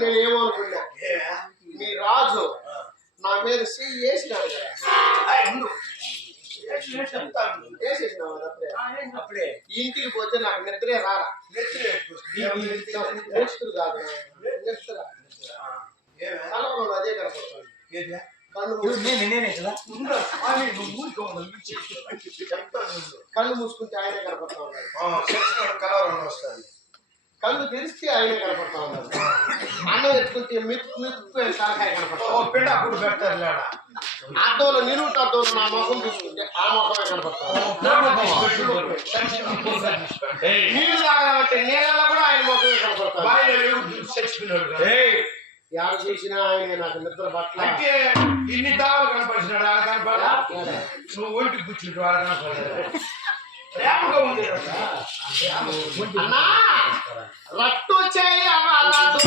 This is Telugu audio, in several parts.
నేను ఏమనుకున్నా మీ రాజు నా మీద వేసినాడు కదా వేసేసినావు అప్పుడే ఇంటికి పోతే నాకు నిద్రే రారా నెక్స్ట్ కాదు కలవరం అదే కనపడుతుంది కళ్ళు మూసుకుంటే ఆయనే కనపడతా ఉన్నారు కళ్ళు తెరిస్తే ఆయనే కనపడతా ఉన్నారు అన్నం ఎత్తుకుంటే మెతుకు తలకాయ కనపడతా అద్దంలో నిలువుట అద్దంలో నా ముఖం చూసుకుంటే ఆ ముఖమే కనపడతా నీళ్ళు తాగాలంటే నీళ్ళలో కూడా ఆయన ముఖమే కనపడతా ఎవరు చేసినా ఆయన నాకు నిద్ర పట్ల ఇన్ని తావులు కనపడినాడు ఆడ కనపడా నువ్వు ఒంటికి కూర్చుంటూ ఆడ కనపడలేదు రట్టు చేయవలదు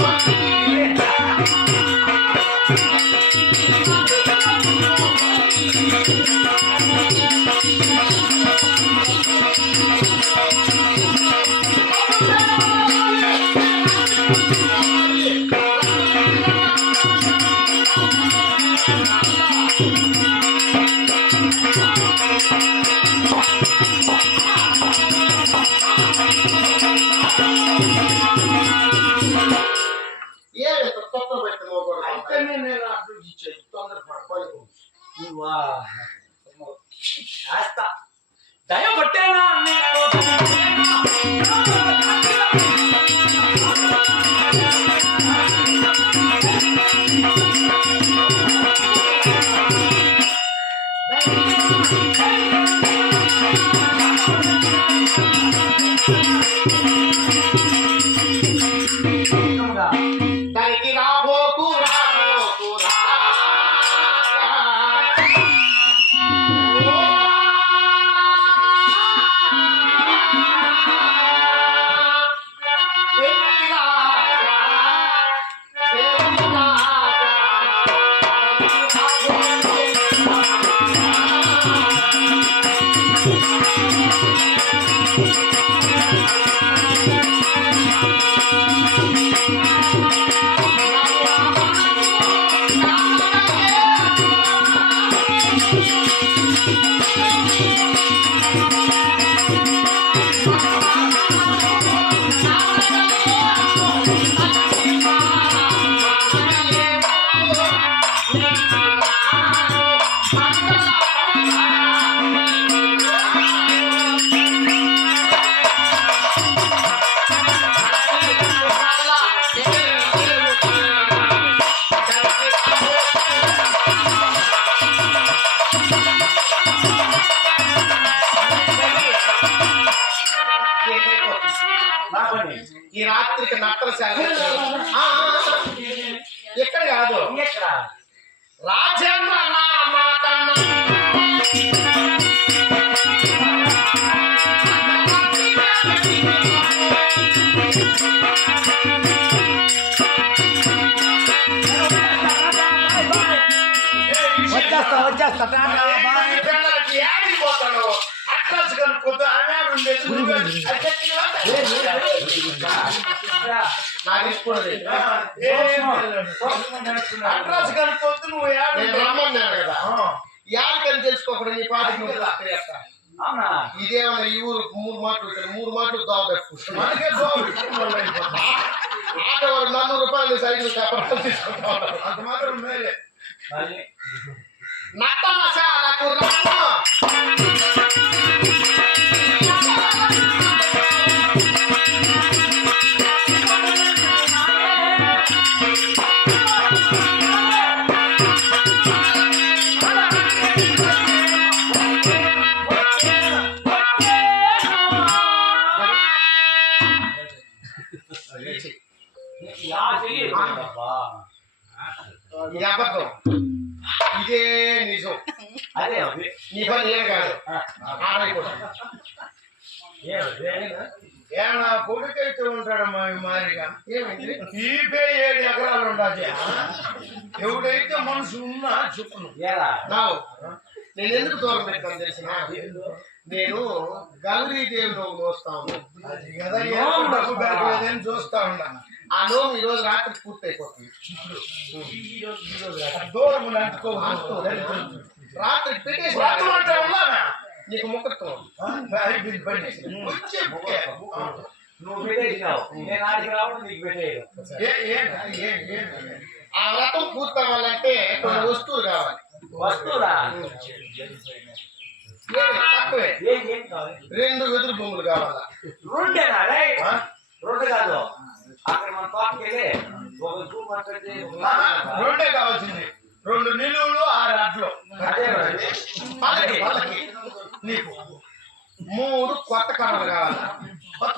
దయ పట్టేనా ఈ రాత్రికి నట్టలశాల ఎక్కడ కాదు రాజేంద్ర వచ్చేస్తా పోతాడు అట్రాస్ కనుక్కోద్దు ఆనాడు ఉండేది అట్రాస్ కనుక్కోద్దు నువ్వు రమ్మన్నాడు కదా యాడికని తెలుసుకోకుండా నీ పాట ఇదేమన్నా ఈ ఊరు 3 మాటలు దావ పెట్టుకుంటున్నాను ఆట వాడు 400 రూపాయలు సైజు అంత మాత్రం మేలే నట్టలశాలకు ఇదే నిజం నీ పని ఏం కాదు పాడైపోతుంది. ఏమన్నా కొడుకైతే ఉంటాడమ్మా ఈ మాదిరిగా. ఏమైంది? ఈ పే 7 ఎకరాలు ఉండాలి. ఎవడైతే మనుషు ఉన్నా చెప్పును. రావు. నేను ఎందుకు దూరం పెట్టాను తెలిసిన? నేను గౌరీదేవి నోము మోస్తాను. అది కదా ఏమో డబ్బు పెట్టలేదని చూస్తా ఉన్నా. ఆ నోము ఈ రోజు రాత్రి పూర్తి అయిపోతుంది. దూరం అంటుకో రాత్రి పెట్టేసి నీకు ముఖత్వం నువ్వు పెట్టేసినావు, నేను ఆడికి రావడం నీకు పెట్టేయడం. ఆ వ్రతం పూర్తి అవ్వాలంటే కొన్ని వస్తువులు కావాలి. వస్తువులా? తక్కువే. ఏం కావాలి? 2 వెదురు భూములు కావాలా? రెండేనా? రెండు కాదు, అక్కడ మన తోటకెళ్ళి ఒక రూమ్ మాట్లాడితే 2 కావాల్సింది. 2 నిలువులు 6 అట్లు. అదే వాళ్ళకి నీకు 3 కొత్త కర్రలు కావాలా? ఒకటి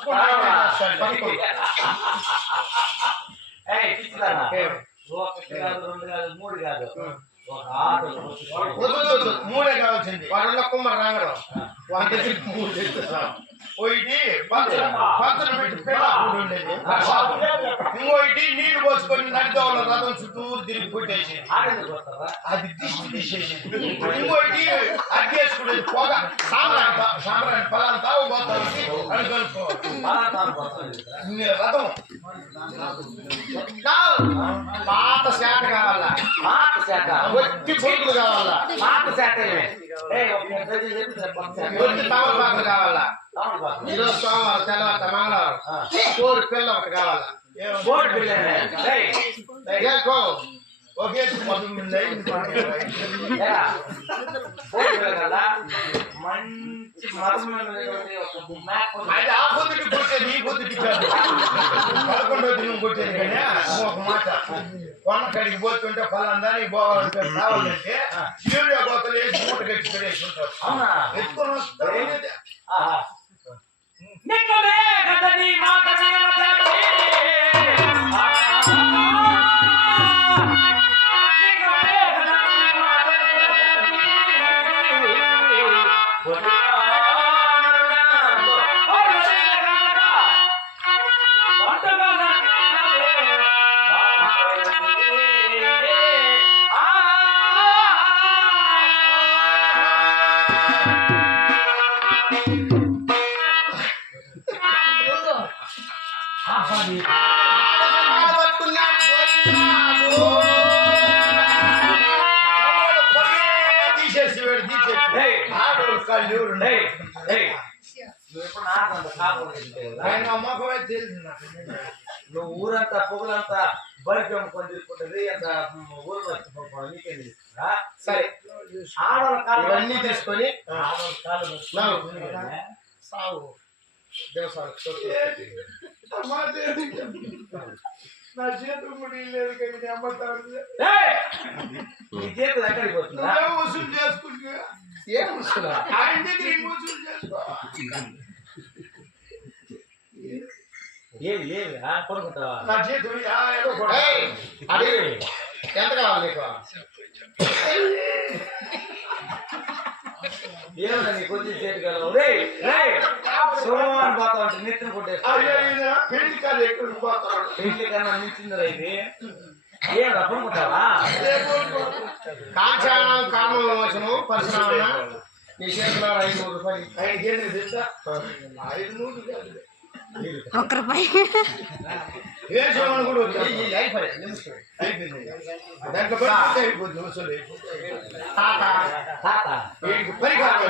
కాదు, 2 కాదు, 3 కాదు, ఒక 6. 3 కావాల్సింది. వాళ్ళ కుమ్మర రాగడం వాళ్ళ దగ్గర 3 తెచ్చేస్తాం. ఒకటి పచ్చలు పెట్టి పెళ్ళాడు ఉండేది. ఇంకోటి నీళ్లు పోసుకొని నడిదోళ్ళ రథం చుట్టూ తిరిగి కొట్టేసి అది దిష్టి తీసేసి. ఇంకోటి అగ్గేసుకునేది పొగ సాంబ్రాణి పొలాలు తాగుపోతాను అని కలుపుకోవాలి. రథం పాత శాఖ కావాలా? ఒట్టి పొరుగులు కావాలా? ఒట్టి తమలపాకులు కావాలా? ఈరోజు సోమవారం, తెల్లవారు, మంగళవారం 4 పిల్ల ఒకటి కావాలా? ఒకే అది ఆ పొద్దుకి కొట్టేది ఈ పొద్దుకి కాదు. 11వ దినం కొట్టేది. కానీ ఒక మాట కొనక్కడికి పోతుంటే ఫలాందానికి పోవాలంటే కావాలంటే సూర్య కోతలు వేసి మూట కట్టి పెడేసి ఉంటారు. ఎత్తుకొని వస్తారు. తీసేసి అమ్మకమే తెలిసింది. నువ్వు ఊరంతా పొగులంతా బరికి అమ్ముకొని తీసుకుంటది, అంత ఊరు నీకేంది? సరే, ఇవన్నీ తీసుకొని సాగు నా చేతులు ముడి లేదు కానీ అమ్ముతారు. నీ చేతులు ఎక్కడికి పోతుందా? వసూలు చేసుకుంటా. ఏం వస్తుందా? ఆయన దగ్గర వసూలు చేసుకో. ఏమి లేదు కొనుక్కుంటావా? నా చేతులు అది ఎంత కావాలి నీకు? ఏమన్నా నీకు వచ్చి చేతికి సోమవారం పోతా ఉంటే నెత్తిన కొట్టేస్తా. పెళ్లి కాదు ఎక్కడ పోతాడు. పెళ్లి కన్నా నిచ్చిందిరా ఇది. ఏం కొనుక్కుంటావా? కాంచానం కామోచనం పరిశ్రమ నీ చేతిలో 500 రూపాయలు. 5 కేజీలు తెచ్చా. 500 కాదు, ₹1 వేసేవాళ్ళు కూడా వచ్చారు. అయిపోయింది. దాంట్లో పడి అయిపోతుంది. వసూలు అయిపోతుంది. తాత పరికారం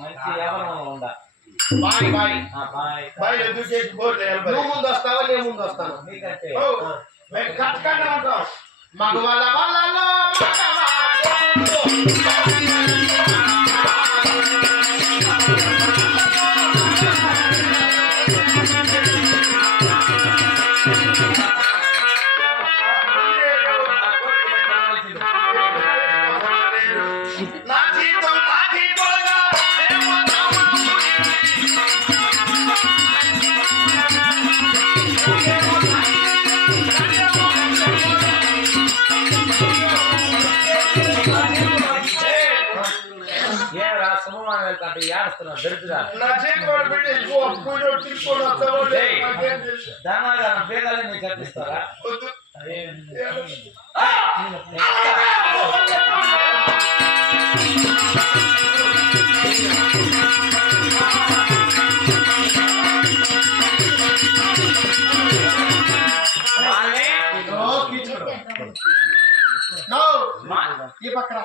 మంచి ఎవరు ఉండ. బాయ్ బాయ్ బయట దూకేసి బోర్డు నువ్వు ముందు వస్తావా నేను ముందు వస్తాను? నీకంటే మేము కట్టకుండా ఉంటాం. మగవాళ్ళ వాళ్ళలో అవమానం వెళ్తాంటే ఏడుస్తున్నా దరిద్రా నా చేతి వాడు పెట్టేసి పోయినోడు తిరుక్కొని వస్తావో లేదో నాకేం తెలుసు. దానాగారం బేగాలని నీకు కట్టిస్తారా వద్దు. ఈ పక్కన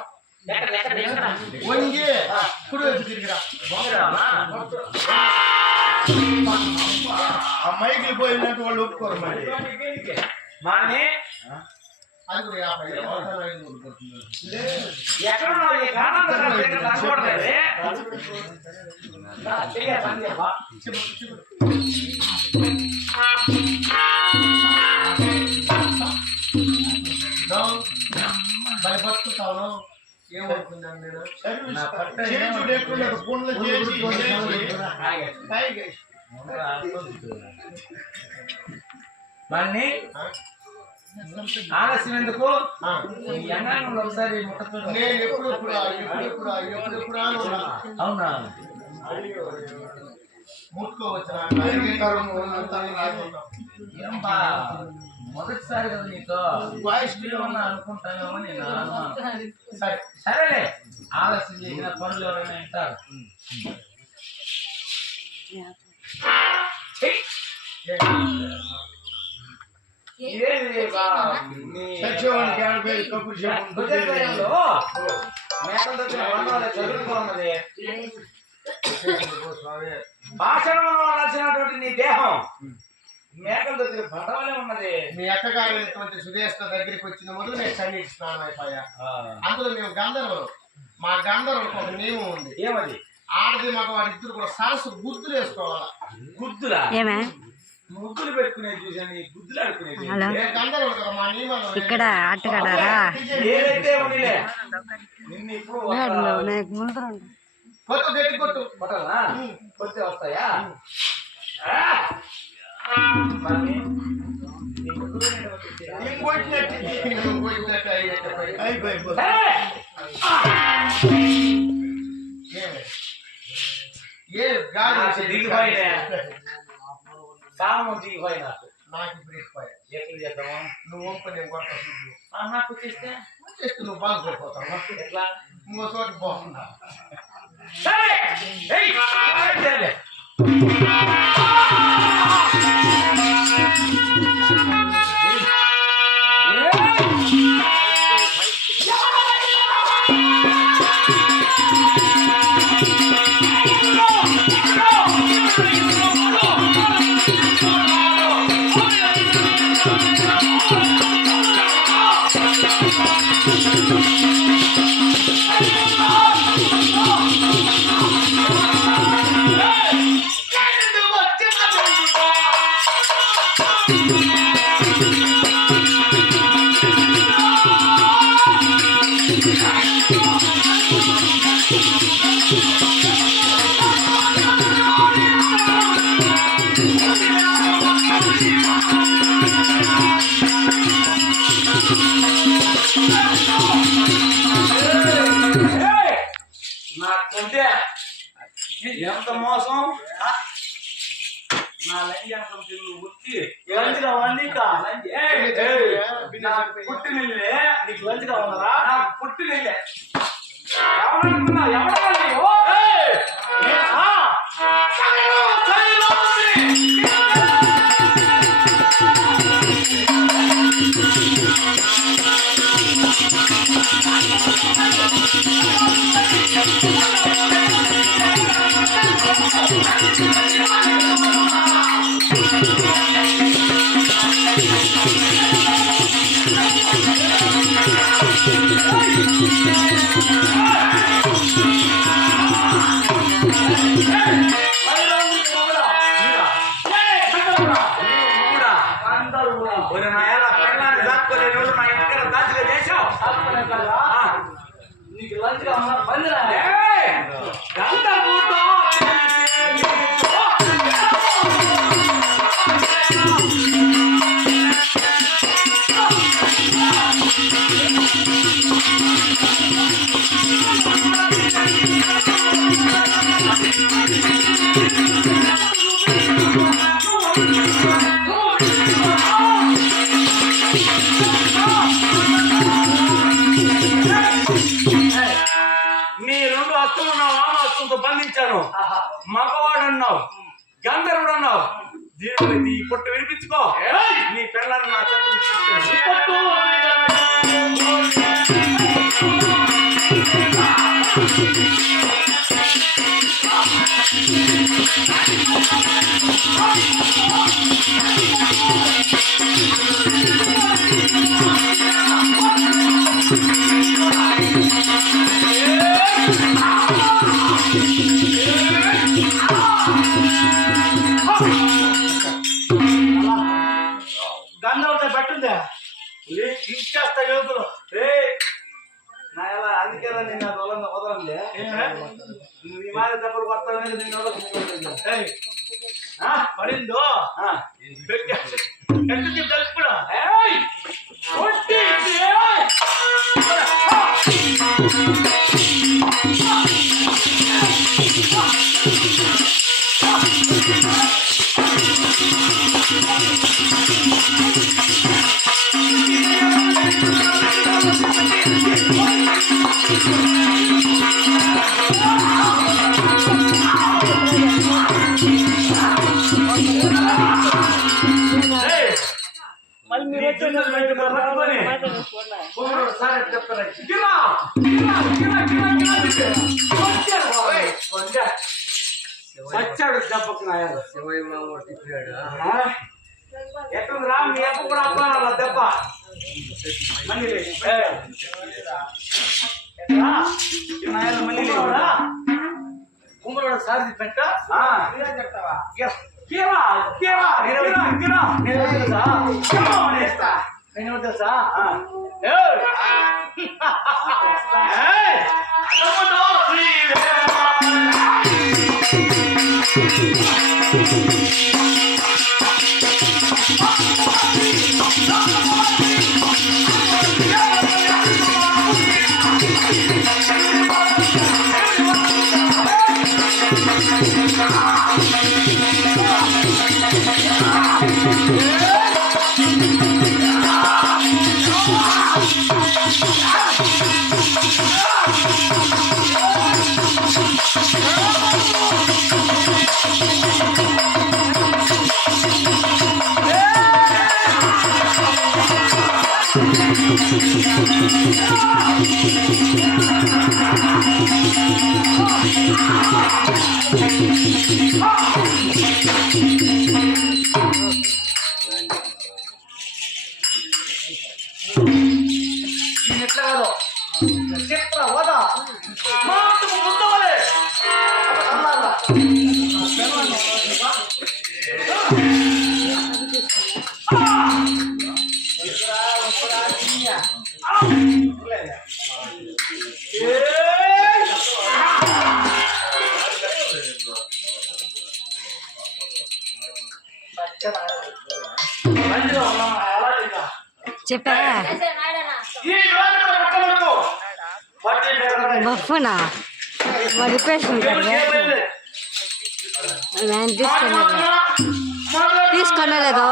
వంగి కుడి వైపు తిరిగిరా. ఆ మైకి పోయినట్టు వాళ్ళు ఒప్పుకోరు మరి. మానే అది కూడా 50 ఎక్కడ ఉన్నావు? ఈ గానం దగ్గర కనబడలేదు. మరి బతుకుతావు ఏమవుతుందని నేను చేసి లేకుండా ఫోన్లో చేసి మళ్ళీ ఆలస్యం ఎందుకు? ఎండాకాలంలో ఒకసారి ముట్టతో నేను ఎప్పుడు అవునా ముట్టుకోవచ్చు. ఏంపా మొదటిసారి కదా నీతో వాయిస్ ఉన్నా అనుకుంటానేమో నేను అనుమానం. సరేలే ఆలస్యం చేసిన పనులు ఎవరైనా వింటారు. సత్యవానికి 50 కబుర్ మేకల దగ్గర చదువుగా ఉన్నది. భాషణం వాడాల్సినటువంటి నీ దేహం మేకల దగ్గర పడవలే ఉన్నది. మీ అక్కగారైనటువంటి సుదేష్ణ దగ్గరికి వచ్చిన మొదలు నేను చన్నీటి స్నానం అయిపోయా. అందులో మేము గంధర్వులు. మా గంధర్వులకు ఒక నియమం ఉంది. ఏమది? ఆడది మగవాడి ఇద్దరు కూడా సరస్సు గుర్తులు వేసుకోవాలా. గుర్తులా? ఏమే ముగ్గులు పెట్టుకునేది చూసాను, గుర్తులు ఆడుకునేది. గంధర్వులు కదా మా నియమాలు. ఇక్కడ ఆటగాడారా? ఏదైతే ఉండలే నిన్ను ఇప్పుడు కొట్టు గట్టి కొట్టు కొట్టాలా? కొట్టే వస్తాయా? దిగిపోయినా సాము దిగిపోయినా నాకు ఇప్పుడు ఇచ్చిపోయా. ఎట్లు చేద్దాము? నువ్వు ఒప్పు నేను కొట్ట చూడు. నాకు చేస్తే చేస్తే నువ్వు బాగుపడిపోతావు. ఎట్లా? ఇంకో చోటు బాగుందా? సరే నాకుంటే ఎంత మోసం. నా లంజాసం తిరుగు ఉత్తి లంచిగా వండిక పుట్టి నిల్లే నీకు లంచిగా ఉన్నదా? నాకు పుట్టి నిల్లే ఎవరనుకున్నా ఎవరా నీవు? నీకు లంచ్గా బందిరా నీ రెండు హస్తులు నా వామహస్తంతో బంధించాను. మగవాడు అన్నావు, గంధర్వుడు అన్నావు. దీనిలో నీ పొట్టు వినిపించుకో. నీ పిల్లలు నా చేతులు తీసుకొని గంధంతో పట్టుందా ఇచ్చేస్తా యోగులు. నా ఎలా అందుకే నేను అది వదలంలే. నువ్వు ఈ మాట తప్పులు కొడతావని నేను పడిందో ఎందుకు తెలుపుడా మళ్ళీ మీరు వచ్చాడు దెబ్బకు నాయాలు. ఎట్లుందిరా మీ అప్పు కూడా అప్పాల దెబ్బ. మళ్ళీ మళ్ళీ కుమ్మరోడు సారి పెట్ట నేను తెలుసా ఎట్లా కాదు చిత్ర వద మాత్రం ముందవలే చెప్పా బొఫ్ఫనా మరి రిపేషన్ నేను తీసుకున్నాను తీసుకోలేదు